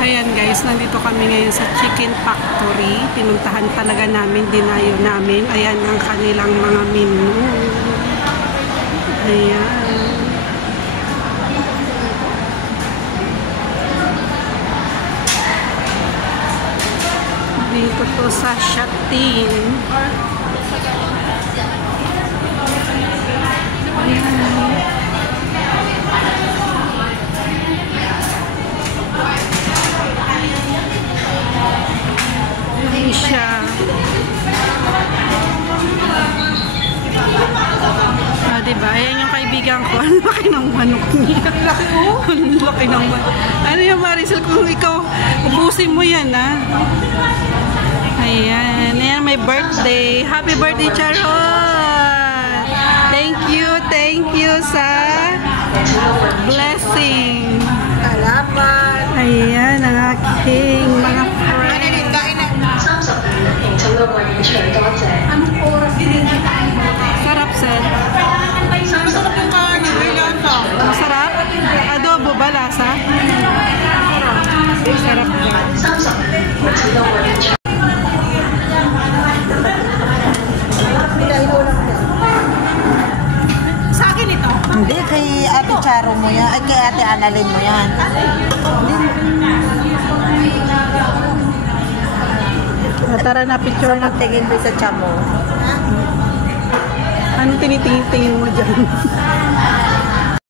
Ayan guys, nandito kami ngayon sa Chicken Factory. Pinuntahan talaga namin, dinayo namin. Ayan ang kanilang mga menu. Ayan. Dito to sa Shatin. Ayan. Siya. Diba? Ayan yung kaibigan ko. Ang laki ng manok niya. Ang laki oh. Ang laki ng manok. Ano yung Maricel? Kung ikaw, ubusin mo yan, ha? Ayan. Ayan, may birthday. Happy birthday, Charot! Thank you sa blessing. Salamat. Ayan, ang aking mga friends. Anong oras din Sarap, sir. Sarap yung kanin. Masarap? Adobo ba lasa? Sarap ba? Sa akin ito? Hindi, kay Ate Charo mo yan. Ay, kay Ate Annalyn mo yan. Tara na, picture na. Tingin ko sa chamo. Ano tinitingin-tingin mo dyan?